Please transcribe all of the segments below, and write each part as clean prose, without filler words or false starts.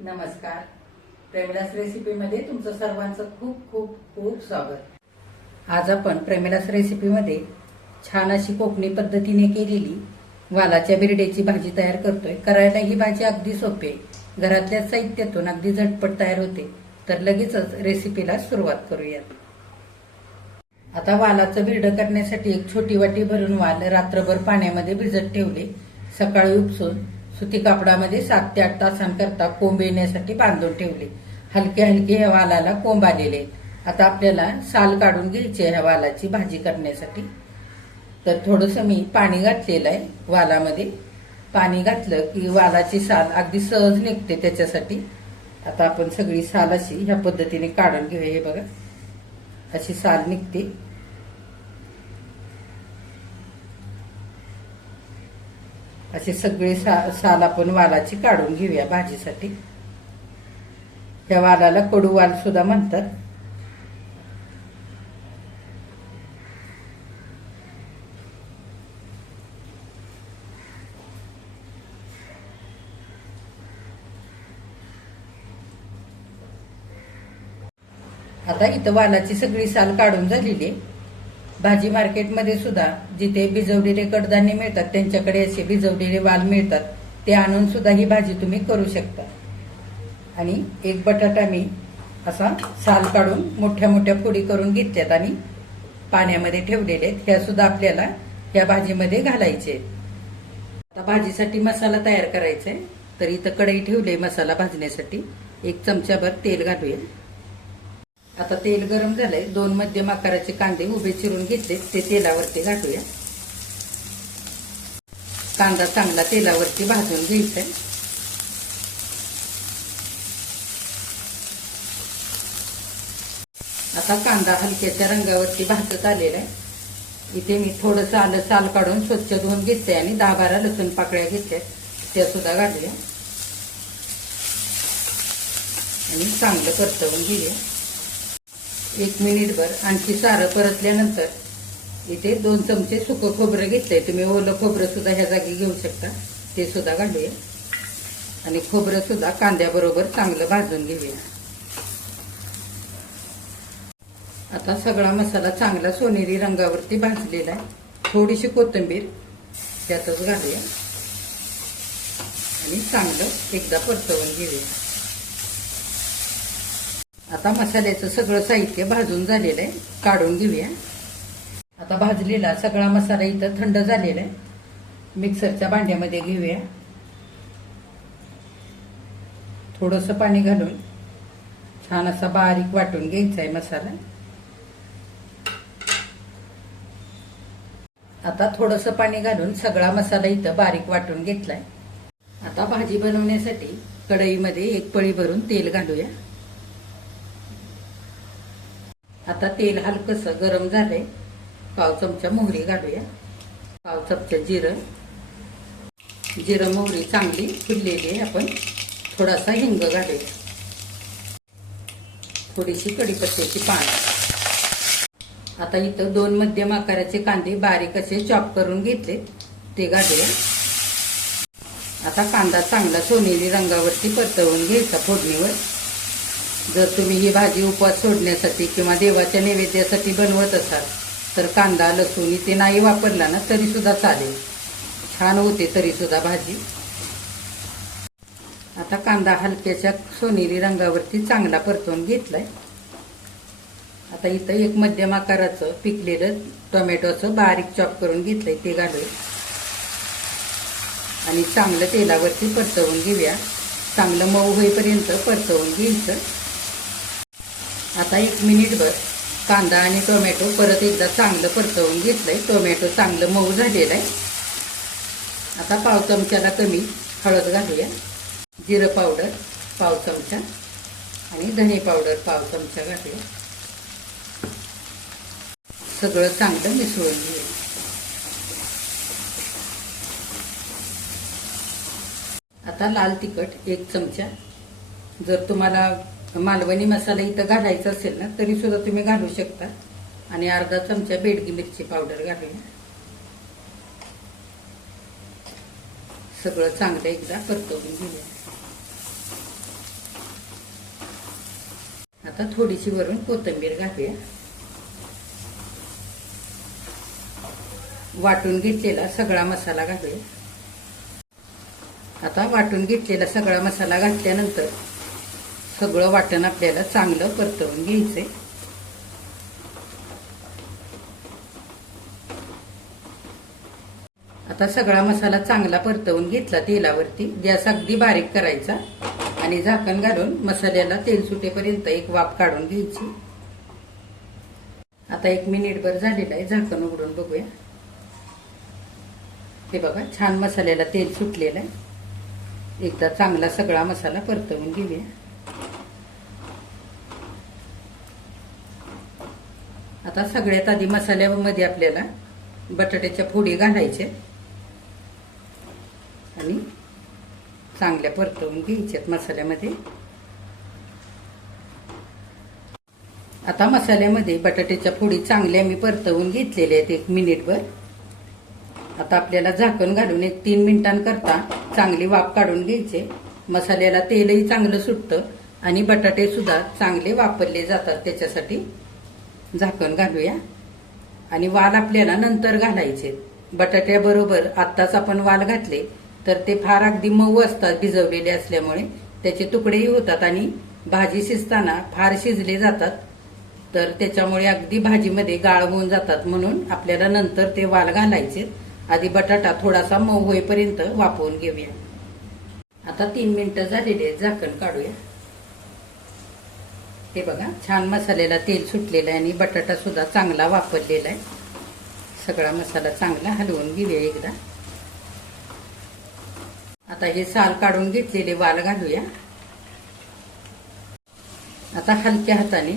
नमस्कार. प्रेमलास रेसिपीमध्ये तुमचं सर्वांचं खूप खूप खूप स्वागत. आज आपण प्रेमलास रेसिपीमध्ये छान अशी कोकणी पद्धतीने केलेली वालाच्या बिरड्याची भाजी तयार करतोय. करायला ही भाजी अगदी सोपी आहे. घरातल्या साहित्यातून अगदी झटपट तयार होते. तर लगेचच रेसिपीला सुरुवात करूयात. आता वालाचं बिरडं करण्यासाठी एक छोटी वाटी भरून वाल रात्रभर पाण्यामध्ये भिजत ठेवले. सकाळी उपसून सुती कापडामध्ये 7 ते 8 तासांकरता कोंब येण्यासाठी बांधून ठेवले. हलके हलके या वालाला कोंब आलेले. आता आपल्याला साल काढून घ्यायची ह्या वालाची भाजी करण्यासाठी. तर थोडंसं मी पाणी घातलेलं आहे वालामध्ये. पाणी घातलं की वालाची साल अगदी सहज निघते. त्याच्यासाठी आता आपण सगळी साल अशी ह्या पद्धतीने काढून घेऊया. हे बघा, अशी साल निघते. असे सगळे साल आपण वालाची काढून घेऊया भाजीसाठी. या वालाला कडू वाल सुद्धा म्हणतात. आता इथं वालाची सगळी साल काढून झालेली आहे. भाजी मार्केटमध्ये सुद्धा जिथे भिजवलेले कडधान्य मिळतात त्यांच्याकडे असे भिजवलेले वाल मिळतात. ते आणून सुद्धा ही भाजी तुम्ही करू शकता. आणि एक बटाटा मी असा साल काढून मोठ्या मोठ्या फोडी करून घेतल्यात आणि पाण्यामध्ये ठेवलेले आहेत. ह्या सुद्धा आपल्याला या भाजीमध्ये घालायचे आहेत. आता भाजीसाठी मसाला तयार करायचा आहे. तर इथं कढई ठेवली मसाला भाजण्यासाठी. 1 चमचाभर तेल घालूया. आता तेल गरम झालंय. 2 मध्यम आकाराचे कांदे उभे चिरून घेतले, ते तेलावरती घालूया. कांदा चांगला तेलावरती भाजून घ्यायचा. आता कांदा हलक्याच्या रंगावरती भाजत आलेला आहे. इथे मी थोडंसं आलं साल काढून स्वच्छ धुवून घेतलंय आणि 10-12 लसूण पाकळ्या घेतल्या, त्या सुद्धा घालूया आणि चांगलं परतवून घेऊया. 1 मिनिटभर आणखी सारं परतल्यानंतर इथे 2 चमचे सुकं खोबरं घेतलंय. तुम्ही ओलं खोबरं सुद्धा ह्या जागी घेऊ शकता, ते सुद्धा घालूया आणि खोबरं सुद्धा कांद्याबरोबर चांगलं भाजून घेऊया. आता सगळा मसाला चांगला सोनेरी रंगावरती भाजलेला आहे. थोडीशी कोथिंबीर त्यातच घालूया आणि चांगलं एकदा परतवून घेऊया. आता मसाल्याचं सगळं साहित्य भाजून झालेलं आहे, काढून घेऊया. आता भाजलेला सगळा मसाला इथं थंड झालेला आहे. मिक्सरच्या भांड्यामध्ये घेऊया. थोडंसं पाणी घालून छान असा बारीक वाटून घ्यायचा आहे मसाला. आता थोडंसं पाणी घालून सगळा मसाला इथं बारीक वाटून घेतलाय. आता भाजी बनवण्यासाठी कढईमध्ये 1 पळी भरून तेल घालूया. आता तेल हलकसं गरम झालंय. 1/4 चमचा मोहरी घालूया. 1/4 चमचा जिरं मोहरी चांगली फुललेली आहे. आपण थोडासा हिंग घालूया. थोडीशी कढीपत्त्याची पानं. आता इथं 2 मध्यम आकाराचे कांदे बारीक असे चॉप करून घेतले, ते घालूया. आता कांदा चांगला सोनेरी रंगावरती परतवून घ्यायचा फोडणीवर. जर तुम्ही ही भाजी उपवास सोडण्यासाठी किंवा देवाच्या नैवेद्यासाठी बनवत असाल तर कांदा लसूण इथे नाही वापरला ना तरी सुद्धा चालेल, छान होते तरी सुद्धा भाजी. आता कांदा हलक्याच्या सोनेरी रंगावरती चांगला परतवून घेतलाय. आता इथं 1 मध्यम आकाराचं पिकलेलं टोमॅटोचं बारीक चॉप करून घेतलंय, ते घालूया आणि चांगलं तेलावरती परतवून घेऊया. चांगलं मऊ होईपर्यंत परतवून घ्यायचं. आता 1 मिनिटभर कांदा आणि टोमॅटो परत एकदा चांगलं परतवून घेतलंय. टोमॅटो चांगलं मऊ झालेलं आहे. आता 1/4 चमच्याला कमी हळद घालूया. जिरं पावडर 1/4 चमचा आणि धने पावडर 1/4 चमचा घालूया. सगळं चांगलं मिसळून घेऊया. आता लाल तिखट 1 चमचा. जर तुम्हाला मालवणी मसाला इथं घालायचा असेल ना तरी सुद्धा तुम्ही घालू शकता. आणि अर्धा चमचा बेडगी मिरची पावडर घालूया. सगळं चांगलं एकदा परतवून घेऊया. आता थोडीशी वरून कोथिंबीर घालूया. वाटून घेतलेला सगळा मसाला घालूया. आता वाटून घेतलेला सगळा मसाला घातल्यानंतर सगळं वाटण आपल्याला चांगलं परतवून घ्यायचंय. आता सगळा मसाला चांगला परतवून घेतला तेलावरती. गॅस अगदी बारीक करायचा आणि झाकण घालून मसाल्याला तेल सुटेपर्यंत एक वाफ काढून घ्यायची. आता 1 मिनिटभर झालेला आहे. झाकण उघडून बघूया. हे बघा, छान मसाल्याला तेल सुटलेलं आहे. एकदा चांगला सगळा मसाला परतवून घेऊया. आता सगळ्यात आधी मसाल्यामध्ये आपल्याला बटाट्याच्या फोडी घालायच्या आणि चांगल्या परतवून घ्यायच्यात मसाल्यामध्ये. आता मसाल्यामध्ये बटाट्याच्या फोडी चांगल्या मी परतवून घेतलेल्या आहेत 1 मिनिटभर. आता आपल्याला झाकण घालून 1-3 मिनिटांकरता चांगली वाफ काढून घ्यायचे. मसाल्याला तेलही चांगलं सुटतं आणि बटाटे सुद्धा चांगले वापरले जातात. त्याच्यासाठी झाकण घालूया. आणि वाल आपल्याला नंतर घालायचे. बटाट्याबरोबर आत्ताच आपण वाल घातले तर ते फार अगदी मऊ असतात भिजवलेले असल्यामुळे. त्याचे तुकडेही होतात आणि भाजी शिजताना फार शिजले जातात. तर त्याच्यामुळे अगदी भाजीमध्ये गाळ होऊन जातात. म्हणून आपल्याला नंतर ते वाल घालायचे. आधी बटाटा थोडासा मऊ होईपर्यंत वाफवून घेऊया. आता 3 मिनिटं झालेली आहेत. झाकण काढूया. हे बघा, छान मसाल्याला तेल सुटलेलं आहे आणि बटाटा सुद्धा चांगला वापरलेला आहे. सगळा मसाला चांगला हलवून घेऊया एकदा. आता हे साल काढून घेतलेले वाल घालूया. आता हलक्या हाताने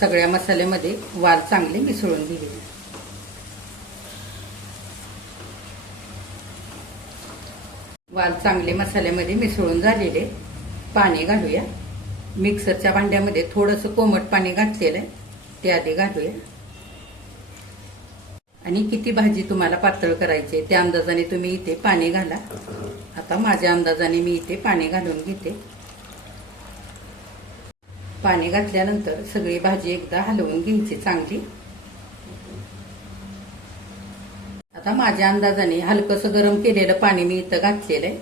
सगळ्या मसाल्यामध्ये वाल चांगले मिसळून घेऊया. वाल चांगले मसाल्यामध्ये मिसळून झालेले. पाणी घालूया. मिक्सरच्या भांड्यामध्ये थोडंसं कोमट पाणी घातलेलं आहे, ते आधी घालूया. आणि किती भाजी तुम्हाला पातळ करायची त्या अंदाजाने तुम्ही इथे पाणी घाला. आता माझ्या अंदाजाने मी इथे पाणी घालून घेते. पाणी घातल्यानंतर सगळी भाजी एकदा हलवून घ्यायची चांगली. आता माझ्या अंदाजाने हलकंसं गरम केलेलं पाणी मी इथं घातलेलं आहे.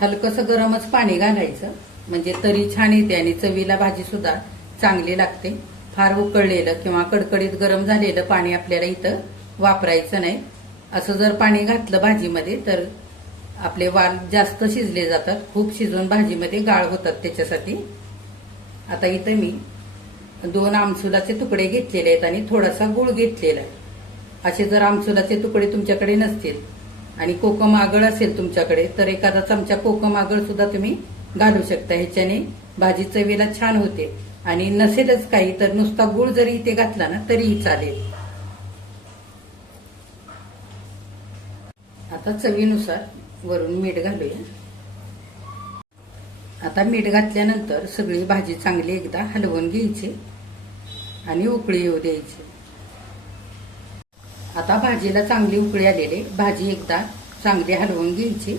हलकंसं गरमच पाणी घालायचं म्हणजे तरी छान येते आणि चवीला भाजी सुद्धा चांगली लागते. फार उकळलेलं किंवा कडकडीत गरम झालेलं पाणी आपल्याला इथं वापरायचं नाही. असं जर पाणी घातलं भाजीमध्ये तर आपले वाल जास्त शिजले जातात. खूप शिजून भाजीमध्ये गाळ होतात. त्याच्यासाठी आता इथं मी 2 आमसुलाचे तुकडे घेतलेले आहेत आणि थोडासा गुळ घेतलेला आहे. असे जर आमसुलाचे तुकडे तुमच्याकडे नसतील आणि कोकम आगळ असेल तुमच्याकडे तर एखादा चमचा कोकम आगळ सुद्धा तुम्ही घालू शकता. ह्याच्याने भाजी चवीला छान होते. आणि नसेलच काही तर नुसता गुळ जरी इथे घातला ना तरीही चालेल. आता चवीनुसार वरून मीठ घालूया. आता मीठ घातल्यानंतर सगळी भाजी चांगली एकदा हलवून घ्यायची आणि उकळी येऊ द्यायची. आता भाजीला चांगली उकळी आलेली. भाजी एकदा चांगली हलवून घ्यायची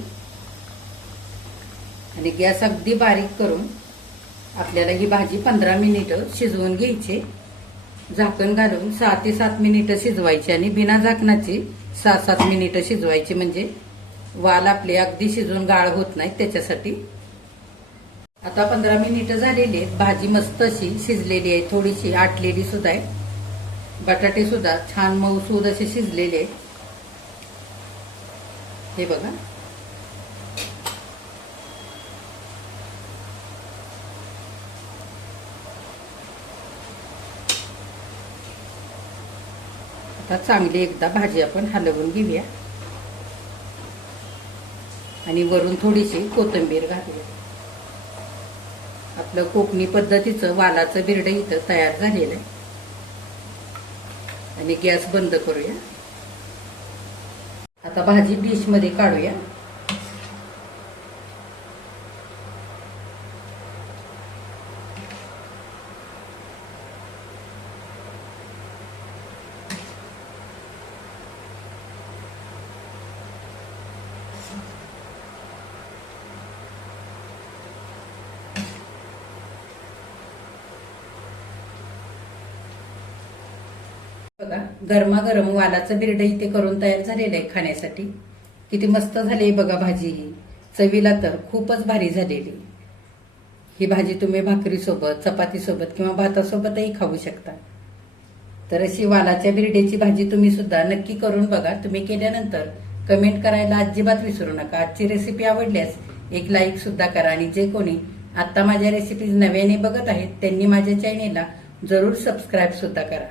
आणि गॅस अगदी बारीक करून आपल्याला ही भाजी 15 मिनिटं शिजवून घ्यायची. झाकण घालून 6 ते 7 मिनिटं शिजवायची आणि बिना झाकणाची 6-7 मिनिटं शिजवायची म्हणजे वाल आपले अगदी शिजून गाळ होत नाही त्याच्यासाठी. आता 15 मिनिटं झालेली आहेत. भाजी मस्त अशी शिजलेली आहे. थोडीशी आटलेली सुद्धा आहे. बटाटे सुद्धा छान मऊसूद असे शिजलेले आहेत. हे बघा. आता चांगली एकदा भाजी आपण हलवून घेऊया आणि वरून थोडीशी कोथिंबीर घालूया. आपलं कोकणी पद्धतीचं वालाचं बिरडं इथं तयार झालेलं आहे. आणि गॅस बंद करूया. आता भाजी डिश मध्ये काढूया. बघा, गरमागरम वालाचं बिरड इथे करून तयार झालेलं आहे खाण्यासाठी. किती मस्त झाली बघा भाजी ही. चवीला तर खूपच भारी झालेली. ही भाजी तुम्ही भाकरीसोबत, चपातीसोबत किंवा भातासोबतही खाऊ शकता. तर अशी वालाच्या बिरड्याची भाजी तुम्ही सुद्धा नक्की करून बघा. तुम्ही केल्यानंतर कमेंट करायला अजिबात विसरू नका. आजची रेसिपी आवडल्यास एक लाईक सुद्धा करा आणि जे कोणी आता माझ्या रेसिपीज नव्याने बघत आहेत त्यांनी माझ्या चॅनेलला जरूर सबस्क्राईब सुद्धा करा.